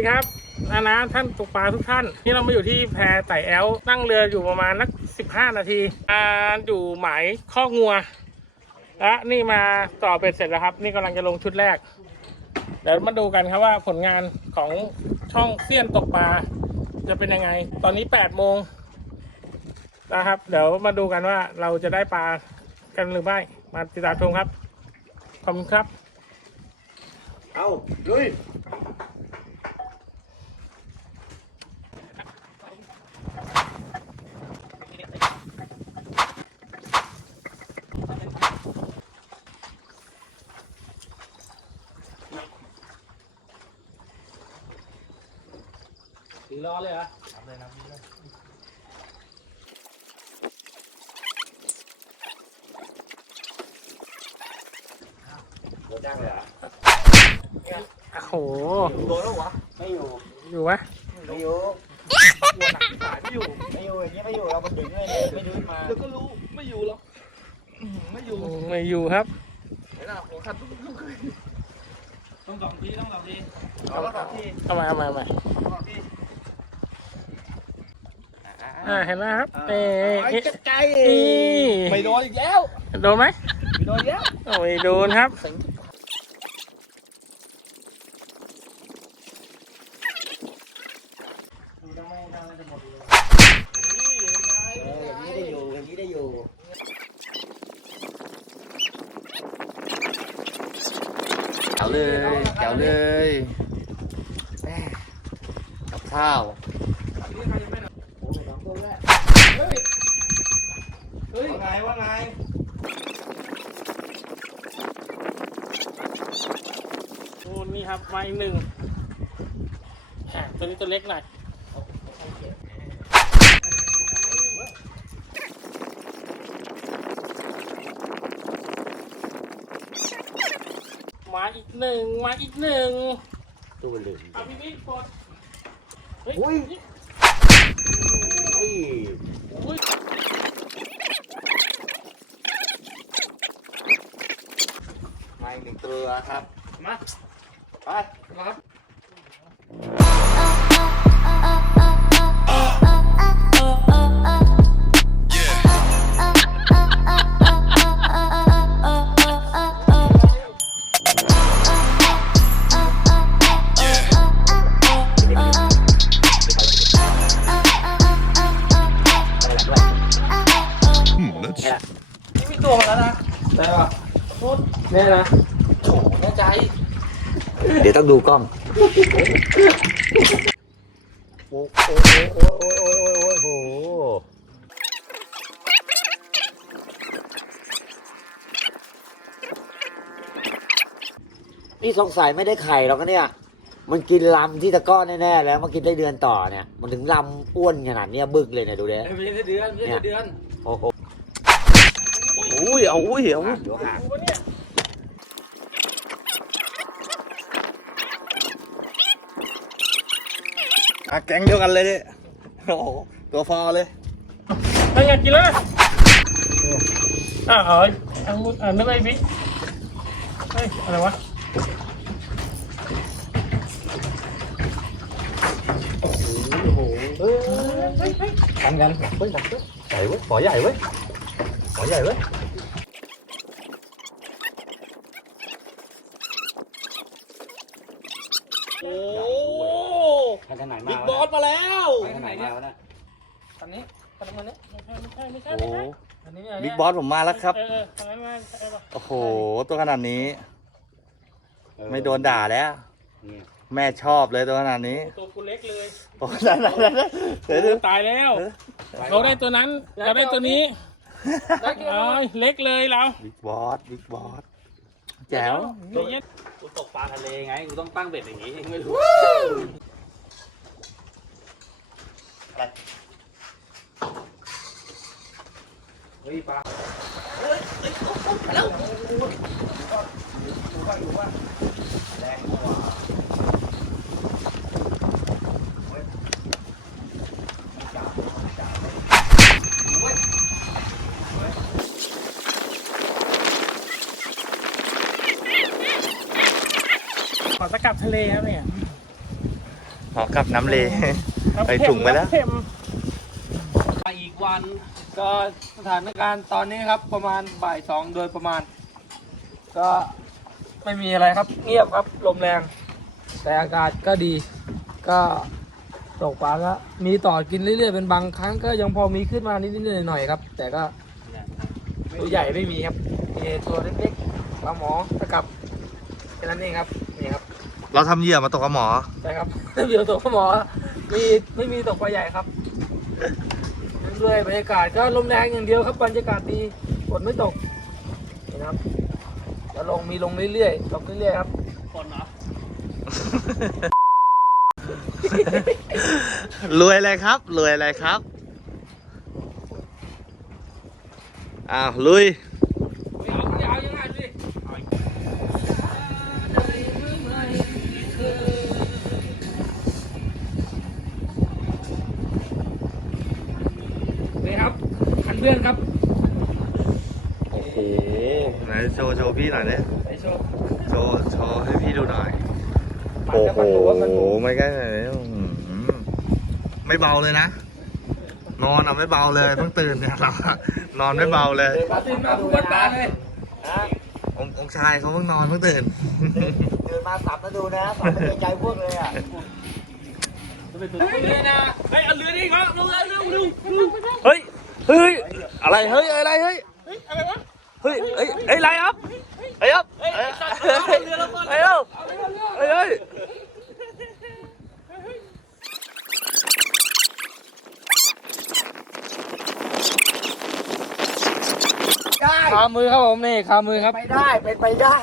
วัสดีครับนานะท่านตกปลาทุกท่านนี่เรามาอยู่ที่แพไต่แอลนั่งเรืออยู่ประมาณนักสิบห้านาทีอ่าอยู่หมายข้องัวและนี่มาต่อเป็ดเสร็จแล้วครับ นี่กำลังจะลงชุดแรก เดี๋ยวมาดูกันครับว่าผลงานของช่องเสี้ยนตกปลาจะเป็นยังไง ตอนนี้แปดโมงนะครับ เดี๋ยวมาดูกันว่าเราจะได้ปลากันหรือไม่มาติดตามชมครับขอบคุณครับ เอาลุย ถือล้อเลยเหรอโดนจ้างเลยเหรอโอ้โห โดนแล้ววะไม่อยู่ อยู่ไหมไม่อยู่สายไม่อยู่ ไม่อยู่อย่างนี้ไม่อยู่ เรามันดึงเลยเนี่ยไม่ดึงมาเดี๋ยวก็รู้ ไม่อยู่หรอกอืมไม่อยู่ ไม่อยู่ครับเห็นหน้าหัวคันทุกทุกคืนต้องสองทีต้องสองทีเอาแล้วสองทีทำไมทำไมทำไมส องทีอ่าเห็นไหมครับเอ๊ไอ้ะกระจายนี่ไม่โดนอีกแล้ว โดนไหมไม่โดนเยอะโอ้ยโดนครับ เอออย่างนี้ได้อยู่อย่างนี้ได้อยู่แจ๋วเลยแจ๋วเลยแม่กับข้าว โอ้ยสองตัวแล้วเฮ้ย ว่าไงว่าไงโอ้นี่ครับมาอีกหนึ่งอะตัวนี้ตัวเล็กหน่อยมาอีกหนึ่งมาอีกหนึ่งตัวเหลืองเอาพี่บิ๊กกดเฮ้ยอุ้ยอุ้ยอุ้ย มาอีกหนึ่งตัวครับ มา ไปครับ แน่นะโอ้แใจ เดี๋ยวต้องดูกล้อง โอ้โหโอ้โหโอ้โโอ้โหนี่สงสัยไม่ได้ไข่หรอกเนี่ย มันกินลำที่ตะก้อนแน่ๆแล้วมันกินได้เดือนต่อเนี่ย มันถึงลำอ้วนขนาดนี้บึกเลยเนี่ยดูดิไม่ใช่เดือนไม่ใช่เดือนโอ้โห อุ้ยเอาอุ้ยเอา เดี๋ยวหัก อะแก๊งเดียวกันเลยดิโอ้โหตัวฟอเลยตั้งอยากกินแล้วนะอะเอ้ยอังมุดอะนึกไอ้บิ๊กเฮ้ย อะไรวะทำกันหนักเว้ยหนักเว้ยใหญ่เว้ยขอใหญ่เว้ยขอใหญ่เว้ย โอ้ ไปทางไหนมา บิ๊ก วะ บอสมาแล้ว ไปทางไหนมาวะเนี่ย อันนี้อันนี้ไม่ใช่ไม่ใช่ไม่ใช่ โอ้ ไม่ โห ใช่อันนี้นนี้ บิ๊กบอสผมมาแล้วครับ เออเอออันนั้นมาเออโอ้โห ตัวขนาดนี้ ไม่โดนด่าแล้วนี่แม่ชอบเลยตัวขนาดนี้ตัวกูเล็กเลยโอ้ยนั่นนั่นนั่นเดี๋ยวดูตายแล้วเราได้ตัวนั้นเราได้ตัวนี้เอ้ยเล็กเลยเราบิ๊กบอสบิ๊กบอสแจ๋วเดี๋ยวเย็ดกูตกปลาทะเลไงกูต้องตั้งเบ็ดอย่างงี้ไม่รู้ ฮ้ยปลาขอสกับทะเลครับเนี่ย ขอกลับน้ำเลไส่ถุงไปแล้ว อีกวัน ก็สถานการณ์ตอนนี้ครับประมาณบ่ายสองโดยประมาณ ก็ไม่มีอะไรครับ เงียบครับลมแรง แต่อากาศก็ดี ก็ตกปลาก็มีต่อกินเรื่อยๆเป็นบางครั้งก็ยังพอมีขึ้นมานิดๆหน่อยๆครับ แต่ก็ตัวใหญ่ไม่มีครับมีตัวเล็กๆปลาหมอตะกับแค่นั้นเองครับนี่ครับ เราทำเหยื่อมาตกกับหมอ ใช่ครับ เดี๋ยวตกปลาหมอมีไม่มีตกปลาใหญ่ครับ ด้วยบรรยากาศก็ลมแรงอย่างเดียวครับบรรยากาศดีฝนไม่ตกนี่นะครับจะลงมีลงเรื่อยๆลงเรื่อยๆครับรวยอะไรครับ รวยอะไรครับ อ้าวลุย เพื่อนครับ โอ้โห ไหนโชว์โชว์พี่หน่อยเนี่ยไปโชว์โชว์โชว์ให้พี่ดูหน่อยปัดโอ้จะโหปัดหัวมันหมูไม่ใกล้เลยอื้อหือไม่เบาเลยนะ นอนอะไม่เบาเลยเพิ่งตื่นเนี่ยเราอะนอนไม่เบาเลย ปาตื่นมาพูดตาเลยนะองค์องค์ชายเขาเพิ่งนอนเพิ่งตื่น เดินมาสับมาดูนะสับไม่เกรงใจพวกเลยอะนี่นะเฮ้ยเอาเรือนี่ครับลงเรือเร็วเร็วเร็วเฮ้ย เฮ้ยอะไรเฮ้ยอะไรเฮ้ยเฮ้ยเฮ้ยเฮ้ยเฮ้ยอะไรครับเฮ้ยครับเฮ้ยเฮ้ยเฮ้ยได้ขามือครับผมนี่ขามือครับไม่ได้เป็นไปได้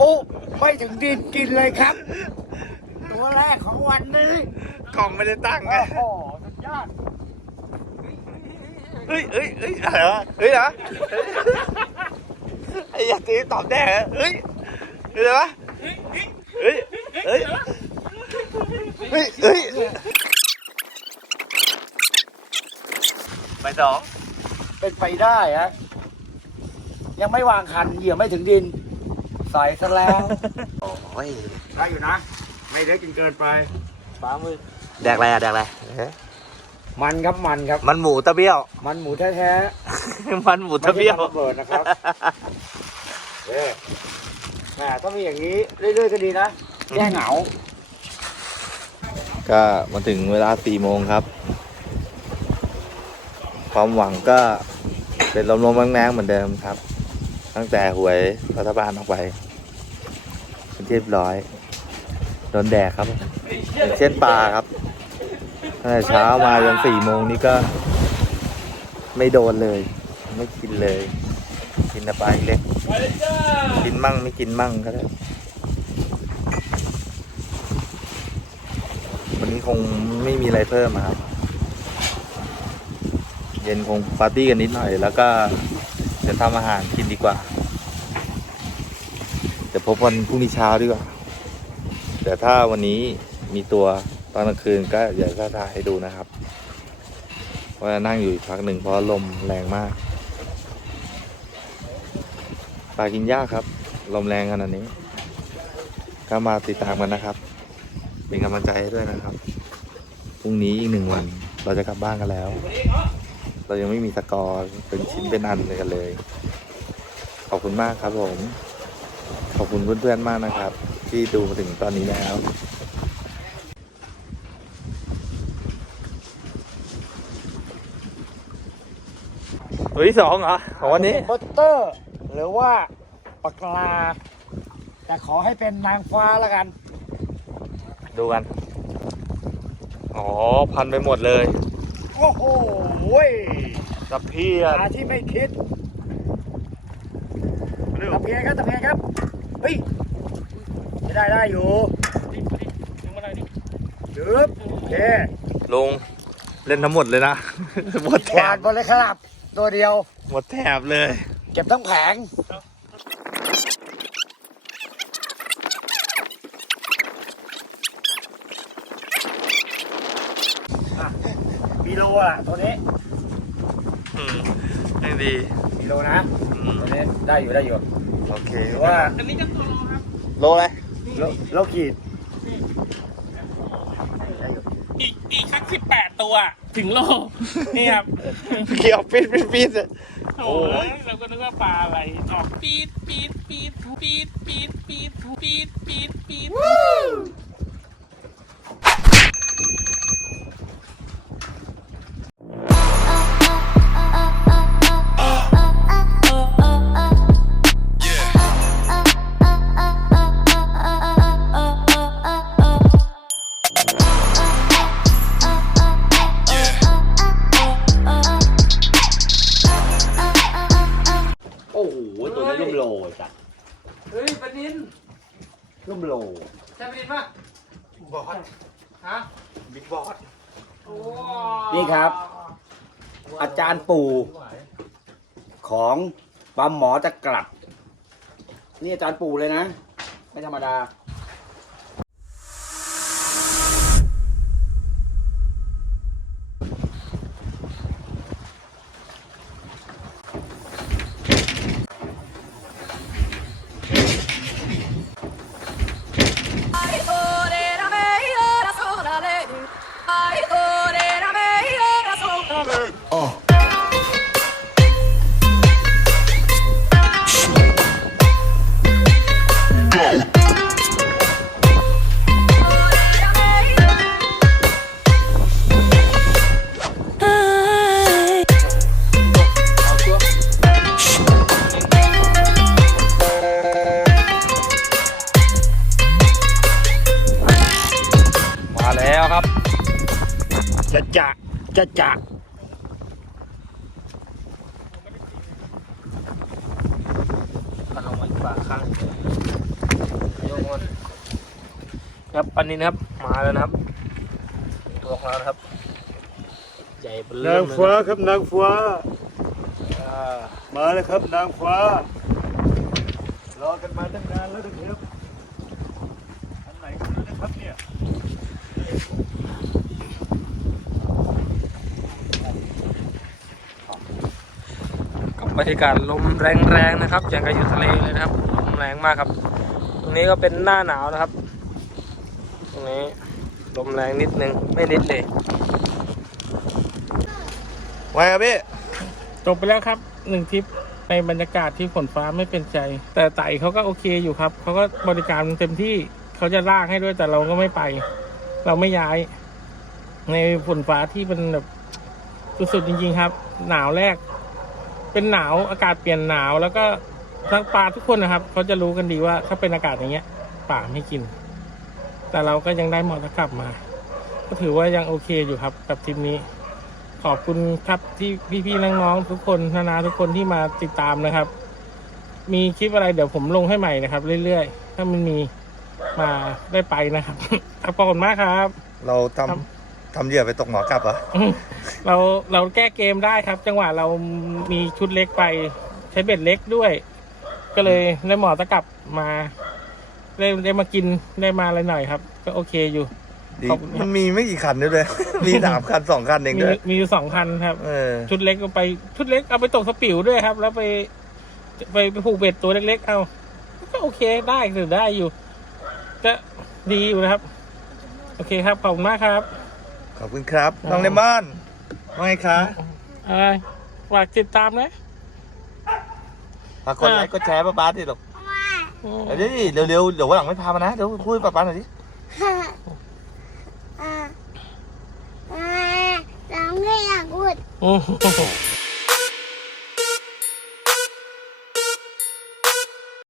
ปุ๊ไม่ถึงดินกินเลยครับ ตัวแรกของวันนี้กล่องไม่ได้ตั้งไงโอ้โหสุดยอด เฮ้ยเฮ้ยเฮ้ยอะไรวะเฮ้ยนะไอ้ยาตีตอบแน่เฮ้ยเฮ้ยอะไรวะเฮ้ยเฮ้ยเฮ้ยเฮ้ยไปสองเป็นไปได้ฮะยังไม่วางคันเหยื่อไม่ถึงดินใส่ซะแล้ว โอ้ยได้อยู่นะ ไม่เล็กจนเกินไปฝ่ามือแดกอะไรอะแดกอะไร มันครับมันครับ มันหมูตะเบี้ยว มันหมูแท้มันหมูๆตะเบี้ยวไม่ใช่มันระเบิดนะครับเออแหมต้องมีอย่างนี้เรื่อยๆก็ดีนะแก้เหงา ก็มาถึงเวลาสี่โมงครับ ความหวังก็เป็นลมๆแรงๆเหมือนเดิมครับ ตั้งแต่หวยรัฐบาลออกไปเป็นที่เรียบร้อย โดนแดดครับอย่างเช่นปลาครับ ตั้งแต่เช้ามาจนสี่โมงนี้ก็ ไม่โดนเลย ไม่กินเลย กินแต่ปลาเล็ก กินมั่งไม่กินมั่งก็ได้วันนี้คงไม่มีอะไรเพิ่มครับ เย็นคงปาร์ตี้กันนิดหน่อย แล้วก็จะทำอาหารกินดีกว่าจะพบวันพรุ่งนี้เช้าดีกว่า แต่ถ้าวันนี้มีตัว ตอนกลางคืนก็เดี๋ยวก็ถ่ายให้ดูนะครับ ว่านั่งอยู่อีกพักหนึ่งเพราะลมแรงมากปลากินยากครับ ลมแรงขนาดนี้ ก็มาติดตามกันนะครับ เป็นกำลังใจให้ด้วยนะครับ พรุ่งนี้อีกหนึ่งวัน เราจะกลับบ้านกันแล้ว เรายังไม่มีสกอร์เป็นชิ้นเป็นอันเลยกันเลย ขอบคุณมากครับผม ขอบคุณเพื่อนๆมากนะครับ ที่ดูมาถึงตอนนี้แล้ว ตัวที่สองเหรอของวันนี้บัตเตอร์ หรือว่าปลากลา แต่ขอให้เป็นนางฟ้าแล้วกัน ดูกัน อ๋อ พันไปหมดเลย โอ้โหเว้ยตะเพียปลาที่ไม่คิดตะเพียนครับตะเพียนครับเฮ้ยไม่ได้ได้อยู่ยังไม่ได้นี่ดึบโอเคลุงเล่นทั้งหมดเลยนะหมดแถหวาบนบนเลยครับ ตัวเดียว หมดแถบเลย เก็บทั้งแผงอะมีโลอะตัวนี้อืมยังดีมีโลนะอืมตัวนี้ได้อยู่ได้อยู่โอเคหรือว่าอันนี้ก็ตัวรอครับ โลอะไรโลโลขีดสิบแปด ตัวถึงโลนี่ครับเกี่ยวปิดปิดปิดโอ้ยเราก็นึกว่าปลาอะไรออกปีดปีดปีดปีดปีดปีดปีดปีดปีด นี่ครับ อาจารย์ปู่ของปลาหมอจะกลับ นี่อาจารย์ปู่เลยนะ ไม่ธรรมดา จะจะจะจะกันลงมาอีกฝาข้างโยงมันครับปันนี้นะครับ มาแล้วนะครับ ตัวของเรานะครับ ใหญ่เบลนางฟ้าครับนางฟ้าอ่ามาแล้วครับนางฟ้ารอกันมาตั้งนานแล้วนะครับอันไหนกันนะครับเนี่ย บบรรยากาศลมแรงๆนะครับอย่างกับอยู่ทะเลเลยนะครับลมแรงมากครับ ตรงนี้ก็เป็นหน้าหนาวนะครับ ตรงนี้ลมแรงนิดนึงไม่นิดเลยไว้ครับพี่จบไปแล้วครับหนึ่งทริปในบรรยากาศที่ฝนฟ้าไม่เป็นใจ แต่ไต่เขาก็โอเคอยู่ครับเขาก็บริการเต็มที่เขาจะลากให้ด้วยแต่เราก็ไม่ไป เราไม่ย้าย ในฝนฟ้าที่เป็นแบบสุดๆจริง ๆ ครับ หนาวแรก เป็นหนาวอากาศเปลี่ยนหนาวแล้วก็ทั้งปลาทุกคนนะครับเขาจะรู้กันดีว่าถ้าเป็นอากาศอย่างเงี้ยป่าไม่กิน แต่เราก็ยังได้หมอตะกลับมา ก็ถือว่ายังโอเคอยู่ครับ กับทริปนี้ ขอบคุณครับที่พี่ๆน้องๆทุกคนนานาทุกคนที่มาติดตามนะครับ มีคลิปอะไรเดี๋ยวผมลงให้ใหม่นะครับ เรื่อยๆ ถ้ามันมีมาได้ไปนะครับขอบคุณมากครับ เราทำ ทำเหยื่อไปตกหมอกลับเหรอเราเราแก้เกมได้ครับ จังหวะเรามีชุดเล็กไป ใช้เบ็ดเล็กด้วย ก็เลยได้หมอตะกลับมาได้ได้มากินได้มาอะไรหน่อยครับ ก็โอเคอยู่ ดีขอบคุณครับ มันมีไม่กี่คันด้วยเลย มีสามคันสองคันเองมีด้วยมีอยู่สองพันครับ เออชุดเล็กก็ไปชุดเล็กเอาไปตกสปิวด้วยครับ แล้วไปไปไปผูกเบ็ดตัวเล็กๆเอาก็โอเคได้ถือได้อยู่ก็ดีอยู่นะครับ โอเคครับขอบคุณมากครับ ขอบคุณครับ น้องเลมอนว่าไงคะอะไรฝากติดตามนะฝากกดไลค์กดแชร์ป้าป้าดิลูกเดี๋ยวดิเร็วๆเดี๋ยววันหลังไม่พามานะ เดี๋ยวพูดให้ป้าป้าหน่อยดิอ่าอ่าน้องก็อยากพูดอืม